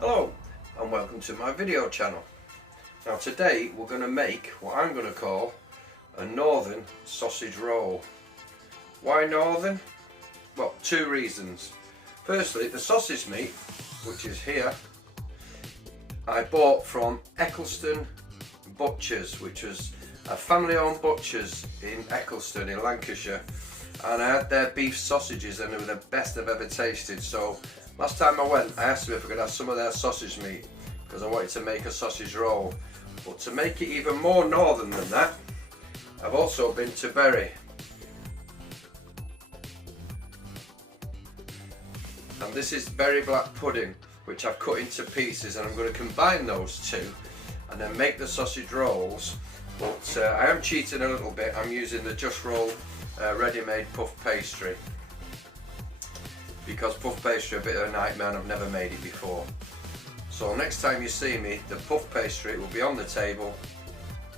Hello and welcome to my video channel. Now today we're going to make what I'm going to call a northern sausage roll. Why northern? Well, two reasons. Firstly, the sausage meat, which is here, I bought from Eccleston Butchers, which was a family owned butchers in Eccleston in Lancashire, and I had their beef sausages and they were the best I've ever tasted. So last time I went, I asked them if I could have some of their sausage meat because I wanted to make a sausage roll. But to make it even more northern than that, I've also been to Bury. And this is Bury black pudding, which I've cut into pieces, and I'm going to combine those two and then make the sausage rolls. But I am cheating a little bit. I'm using the Just Roll ready-made puff pastry, because puff pastry is a bit of a nightmare and I've never made it before. So next time you see me, the puff pastry will be on the table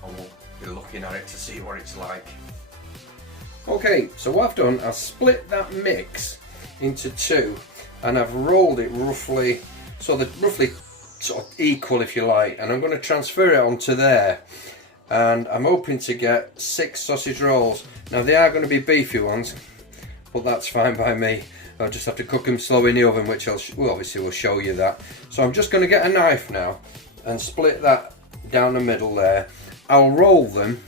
and we'll be looking at it to see what it's like. Okay, so what I've done, I've split that mix into two and I've rolled it roughly, so they're roughly sort of equal if you like, and I'm going to transfer it onto there, and I'm hoping to get 6 sausage rolls. Now they are going to be beefy ones, but that's fine by me. I'll just have to cook them slow in the oven, which obviously will show you that. So I'm just going to get a knife now and split that down the middle there. I'll roll them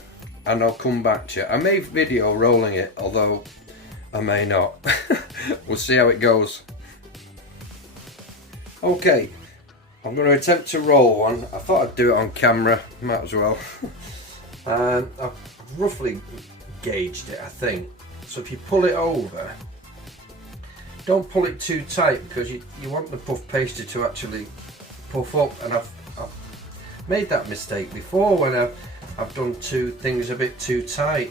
and I'll come back to you. I may video rolling it, although I may not. We'll see how it goes. Okay, I'm going to attempt to roll one. I thought I'd do it on camera, might as well. I've roughly gauged it, I think. So if you pull it over, don't pull it too tight, because you want the puff pastry to actually puff up, and I've made that mistake before when I've done two things a bit too tight.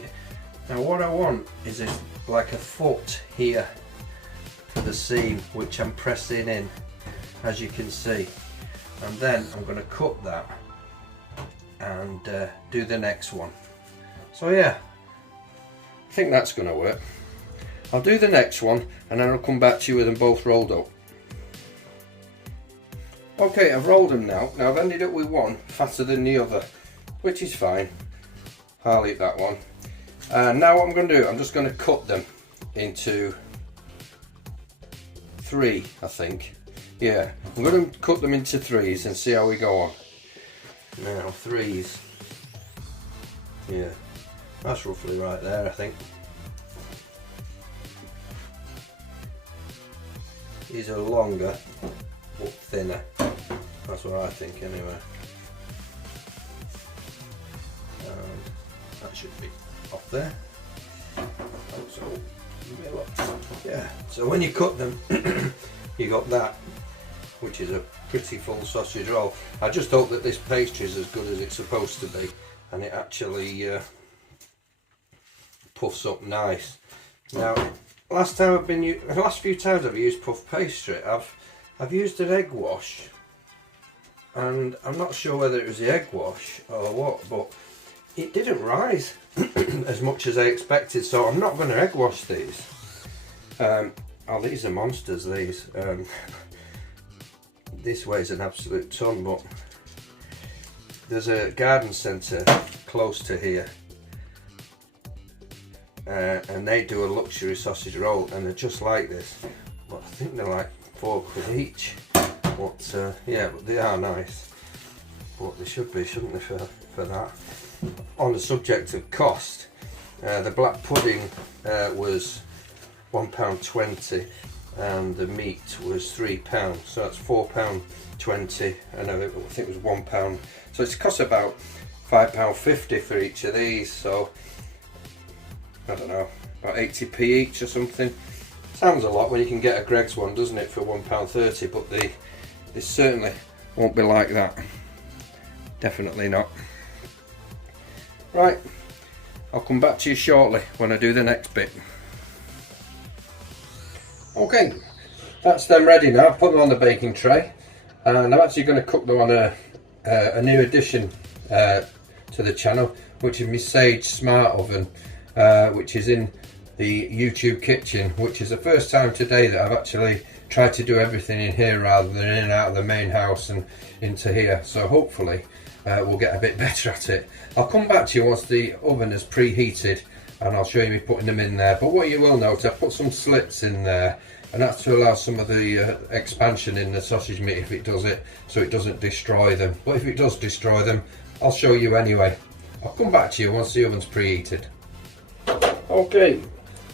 Now what I want is like a foot here for the seam, which I'm pressing in, as you can see, and then I'm going to cut that and do the next one. So yeah, I think that's going to work. I'll do the next one and then I'll come back to you with them both rolled up. Okay, I've rolled them now. Now I've ended up with one fatter than the other, which is fine. I'll eat that one. Now what I'm going to do, I'm just going to cut them into 3, I think. Yeah, I'm going to cut them into 3s and see how we go on. Now 3s. Yeah, that's roughly right there, I think. These are longer but thinner. That's what I think anyway. And that should be off there. So, yeah. So when you cut them, you got that, which is a pretty full sausage roll. I just hope that this pastry is as good as it's supposed to be, and it actually puffs up nice. Now, the last few times I've used puff pastry, I've used an egg wash, and I'm not sure whether it was the egg wash or what, but it didn't rise as much as I expected. So I'm not going to egg wash these. Oh, these are monsters, these. This weighs an absolute ton, but there's a garden centre close to here, and they do a luxury sausage roll, and they're just like this, but I think they're like £4 each. But yeah, but they are nice. But they should be, shouldn't they, for that. On the subject of cost, the black pudding was £1.20 and the meat was £3, so that's £4.20, and I think it was £1. So it's cost about £5.50 for each of these, so I don't know, about 80p each or something. Sounds a lot when you can get a Greggs one, doesn't it, for £1.30, but they certainly won't be like that. Definitely not. Right, I'll come back to you shortly when I do the next bit. Okay, that's them ready now. I've put them on the baking tray, and I'm actually going to cook them on a new addition to the channel, which is my Sage Smart Oven, which is in the YouTube kitchen, which is the first time today that I've actually tried to do everything in here rather than in and out of the main house and into here, so hopefully we'll get a bit better at it. I'll come back to you once the oven is preheated and I'll show you me putting them in there. But what you will notice, I've put some slits in there, and that's to allow some of the expansion in the sausage meat if it does it, so it doesn't destroy them. But if it does destroy them, I'll show you anyway. I'll come back to you once the oven's preheated. Okay,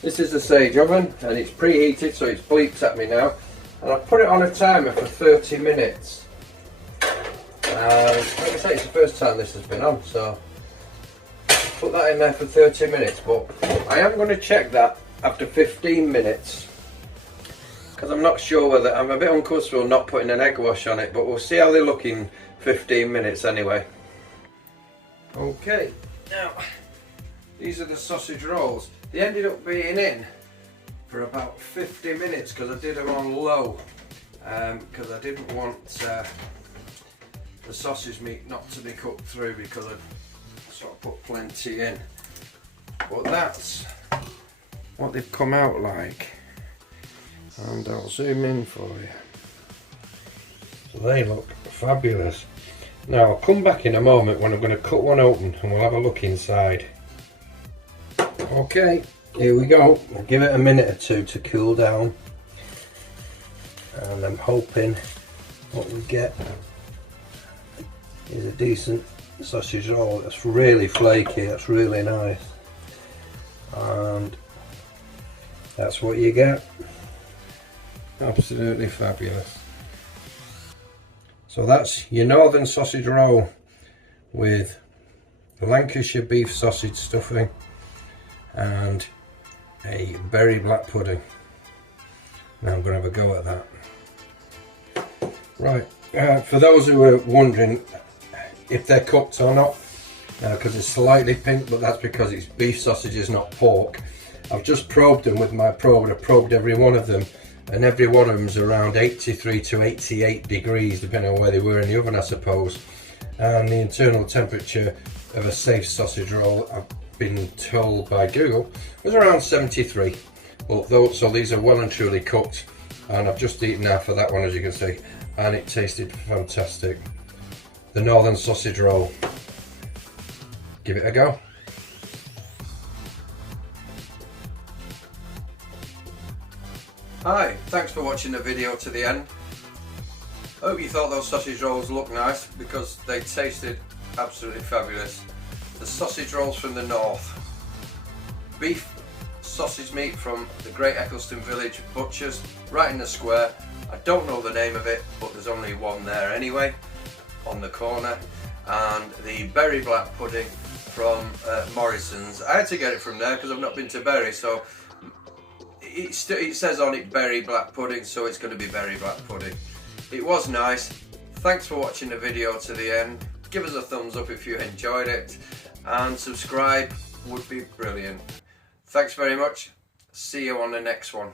this is the Sage oven and it's preheated, so it's bleeps at me now, and I've put it on a timer for 30 minutes. Like I say, it's the first time this has been on, so put that in there for 30 minutes, but I am going to check that after 15 minutes because I'm not sure whether, I'm a bit uncomfortable not putting an egg wash on it, but we'll see how they look in 15 minutes anyway. Okay, now these are the sausage rolls. They ended up being in for about 50 minutes because I did them on low, because I didn't want the sausage meat not to be cooked through, because I sort of put plenty in. But that's what they've come out like, and I'll zoom in for you. So they look fabulous. Now I'll come back in a moment when I'm going to cut one open and we'll have a look inside. Okay, here we go. I'll give it a minute or two to cool down, and I'm hoping what we get is a decent sausage roll. It's really flaky, it's really nice, and that's what you get. Absolutely fabulous. So that's your northern sausage roll with Lancashire beef sausage stuffing and a berry black pudding. Now I'm going to have a go at that. Right, for those who are wondering if they're cooked or not, because it's slightly pink, but that's because it's beef sausages, not pork. I've just probed them with my probe. I've probed every one of them, and every one of them is around 83 to 88 degrees, depending on where they were in the oven, I suppose. And the internal temperature of a safe sausage roll, I've been told by Google, was around 73. So these are well and truly cooked, and I've just eaten half of that one, as you can see, and it tasted fantastic. The northern sausage roll. Give it a go. Hi, thanks for watching the video to the end. I hope you thought those sausage rolls looked nice, because they tasted absolutely fabulous. The sausage rolls from the north. Beef sausage meat from the Great Eccleston Village Butchers, right in the square. I don't know the name of it, but there's only one there anyway, on the corner. And the berry black pudding from Morrison's. I had to get it from there because I've not been to Bury, so it says on it berry black pudding, so it's going to be berry black pudding. It was nice. Thanks for watching the video to the end. Give us a thumbs up if you enjoyed it, and subscribe would be brilliant. Thanks very much. See you on the next one.